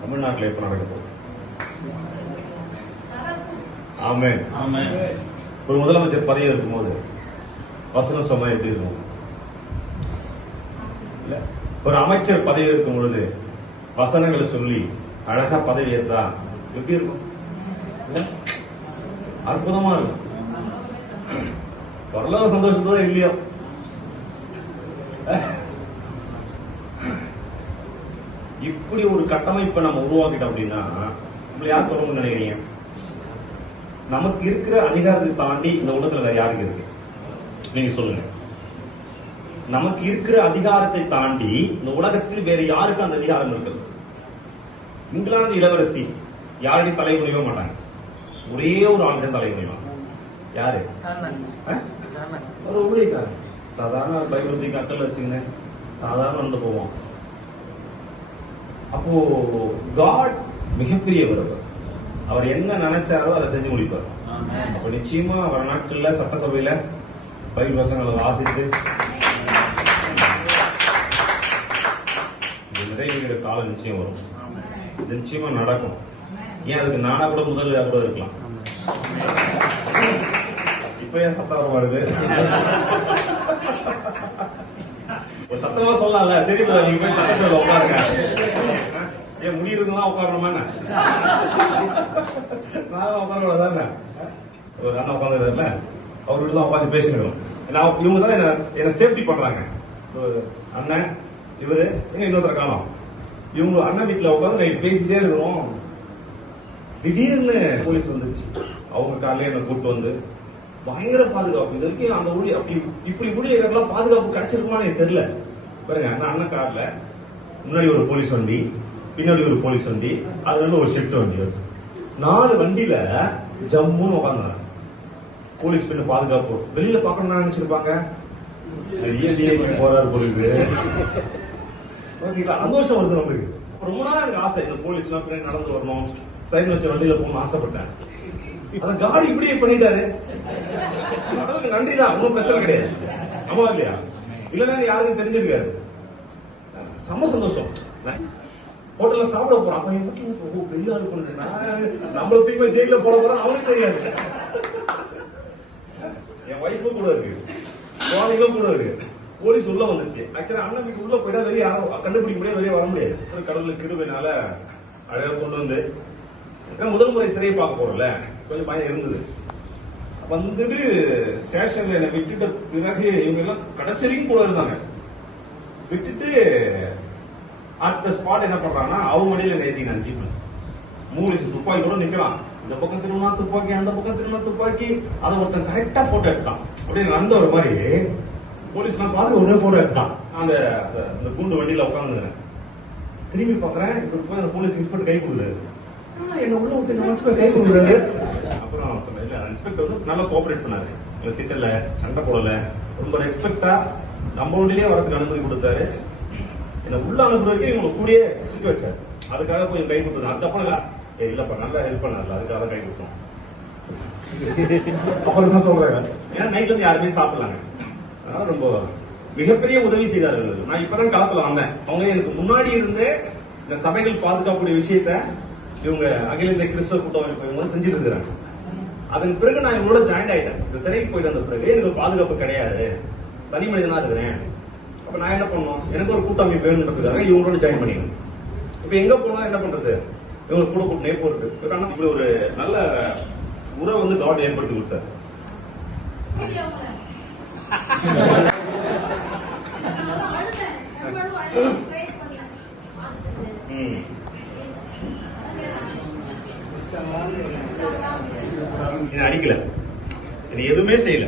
தமிழ்நாட்டில் எப்போ நடக்க போகுது. ஒரு முதலமைச்சர் பதவி இருக்கும்போது வசனம் சொன்னா எப்படி இருக்கும்? ஒரு அமைச்சர் பதவி இருக்கும் பொழுது வசனங்களை சொல்லி அழகா பதவி ஏற்றா எப்படி இருக்கும்? அற்புதமா இருக்கும். பரலோக சந்தோஷத்தோட இல்லையோ. இப்படி ஒரு கட்டமைப்பை நம்ம உருவாக்கிட்டோம் அப்படின்னா நம்மள யார் தொடர்ந்து நினைக்கிறீங்க? நமக்கு இருக்கிற அதிகாரத்தை தாண்டி இந்த உலகத்துல வேற யாருக்கு இருக்கு? நீங்க சொல்லுங்க. நமக்கு இருக்கிற அதிகாரத்தை தாண்டி இந்த உலகத்தில் வேற யாருக்கு அந்த அதிகாரம் இருக்குது? இங்கிலாந்து இளவரசி யாருடைய தலைமுறையோ மாட்டாங்க. ஒரே ஒரு ஆளுடைய தலைமுறைவாங்க யாரு? ஆ? ஒரு ஊழியக்காரன் சாதாரண பைபிள் தூக்கி அட்டல் வச்சுங்க சாதாரண வந்து போவோம். அப்போ காட் மிகப்பெரியவர் அவர் அவர் என்ன நினைச்சாரோ அதை செஞ்சு முடிப்பார். ஆமென். அப்ப நிச்சயமா வர நாட்கள்ல சட்டசபையில பைபிள் வசங்களை வாசித்து இது நிறைவேற காலம் நிச்சயம் வரும். நிச்சயமா நடக்கும். ஏன் அதுக்கு நானா கூட முதல்ல கூட இருக்கலாம். இப்ப ஏன் சத்தம் வருது சத்தமா சொல்லலாம்ல. சரி நீங்க போய் சட்டசபையில உட்காருங்க. ஏன் முடியிருக்குலாம் உட்காரணுமா என்ன? நான் உட்கார தானே ஒரு அண்ணா உட்காந்துருந்தாருல அவர்கிட்ட தான் உட்காந்து பேசினோம் நான் இவங்க தான் என்ன என்ன சேஃப்டி பண்றாங்க. அண்ணன் இவரு எங்க இன்னொருத்தர காணும். இவங்க அண்ணன் வீட்டுல உட்காந்து நைட் பேசிட்டே இருக்கிறோம். திடீர்னு போலீஸ் வந்துச்சு. அவங்க காலையில என்ன கூப்பிட்டு வந்து பயங்கர பாதுகாப்பு. இது வரைக்கும் அந்த ஊழி அப்படி இப்படி ஊழியர்கள்லாம் பாதுகாப்பு கிடைச்சிருக்குமான்னு எனக்கு தெரியல. பாருங்க அந்த அண்ணன் கார்ல முன்னாடி ஒரு போலீஸ் வண்டி பின்னாடி ஒரு போலீஸ் வண்டி அதுல ஒரு செட்டு வண்டி வருது. நாலு வண்டியில ஜம்முன்னு உட்காந்தாங்க போலீஸ் பின்ன பாதுகாப்பு. வெளியில பாக்கணும்னு நினைச்சிருப்பாங்க? போறாரு பொழுது ஓகேங்களா சந்தோஷம் வருது நம்மளுக்கு. ரொம்ப நாள் எனக்கு ஆசை இந்த போலீஸ் எல்லாம் பின்னாடி நடந்து வரணும். சைன் வச்ச வண்டியில போகணும்னு ஆசைப்பட்டேன். அந்த காடி இப்படியே பண்ணிட்டாரு. கடவுளுக்கு நன்றி தான் ஒன்றும் பிரச்சனை கிடையாது. ஆமா இல்லையா? இல்லைன்னா யாருக்கும் தெரிஞ்சிருக்காரு செம்ம சந்தோஷம். ஹோட்டல்ல சாப்பிட போறோம். அப்ப என் ரொம்ப பெரிய ஆள் பண்ணு நம்மள தூக்கி ஜெயில போட போறோம் அவனுக்கு தெரியாது. என் ஒய்ஃபும் கூட இருக்கு. குழந்தைகளும் கூட இருக்கு. போலீஸ் உள்ள வந்துச்சு. ஆக்சுவலா அண்ணன் உள்ள போயிட்டா வெளியே யாரும் கண்டுபிடிக்க முடியாது. வெளியே வர முடியாது. ஒரு கடவுள் கிருபைனால அழகா கொண்டு வந்து ஏன்னா முதல் முறை சிறையை பார்க்க போறோம்ல? கொஞ்சம் பயம் இருந்தது. வந்துட்டு ஸ்டேஷன்ல என்னை விட்டுட்ட பிறகு இவங்க எல்லாம் கடைசி வரைக்கும் கூட இருந்தாங்க. விட்டுட்டு அட் த ஸ்பாட் என்ன பண்றாங்கன்னா அவங்க வழியில நேர்த்திங்க ஜீப்ல மூலிசு துப்பாக்கி கூட நிக்கிறான். இந்த பக்கம் திரும்பினா துப்பாக்கி அந்த பக்கம் திரும்பினா துப்பாக்கி. அதை ஒருத்தன் கரெக்டா போட்டோ எடுத்துட்டான். அப்படியே நடந்த ஒரு மாதிரி போலீஸ் நான் பார்த்து ஒரே போட்டோ எடுத்துட்டான். அந்த அந்த- அந்த கூண்டு வண்டியில உட்காந்து திரும்பி பாக்குறேன் இப்ப போய் அந்த போலீஸ் இன்ஸ்பெக்டர் கை கொடுக்குறாரு என்ன உள்ள விட்டு இந்த கை கொடுக்குறாரு? அப்புறம் சொன்னேன் இல்ல இன்ஸ்பெக்டர் வந்து நல்லா கோஆபரேட் பண்ணாரு. திட்டல சண்டை போடல. ரொம்ப ரெஸ்பெக்டா நம்ம வண்டியிலே வரதுக்கு அனுமதி கொடுத்தாரு. என்ன உள்ள அனுப்புறதுக்கு இவங்களை கூடயே சுத்தி வச்சாரு. அதுக்காக கொஞ்சம் கை கொடுத்தது. அதுக்கப்புறம் இல்ல. ஏய், இல்லப்பா நல்லா ஹெல்ப் பண்ணார்ல அதுக்காக கை கொடுத்தோம். அப்புறம் சொல்றாங்க? ஏன்னா நைட்ல இருந்து யாருமே சாப்பிடலாங்க. அதனால ரொம்ப மிகப்பெரிய உதவி செய்தார்கள் நான் இப்பதான் களத்துல வந்தேன். அவங்க எனக்கு முன்னாடி இருந்தே இந்த சபைகள் பாதுகாக்கக்கூடிய விஷயத்த இவங்க அகில இந்திய கிறிஸ்தவ கூட்டமைப்பு இவங்க செஞ்சுட்டு இருக்கிறாங்க. அதன் பிறகு நான் இவங்களோட ஜாயின் ஆயிட்டேன். இந்த சிறைக்கு போயிட்டு வந்த பிறகு எனக்கு பாதுகாப்பு கிடையாது. தனி மனிதனா இருக்கிறேன். அப்ப நான் என்ன பண்ணணும்? எனக்கு ஒரு கூட்டமைப்பு வேணுன்றதுக்காக இவங்களோட ஜாயின் பண்ணிக்கணும். இப்ப எங்க போனா என்ன பண்றது? இவங்க கூட கூட்டணே போறது. ஆனா இப்படி ஒரு நல்ல உறவை வந்து காட் ஏற்படுத்தி கொடுத்தாரு. அடிக்கல. எதுவுமே செய்யல.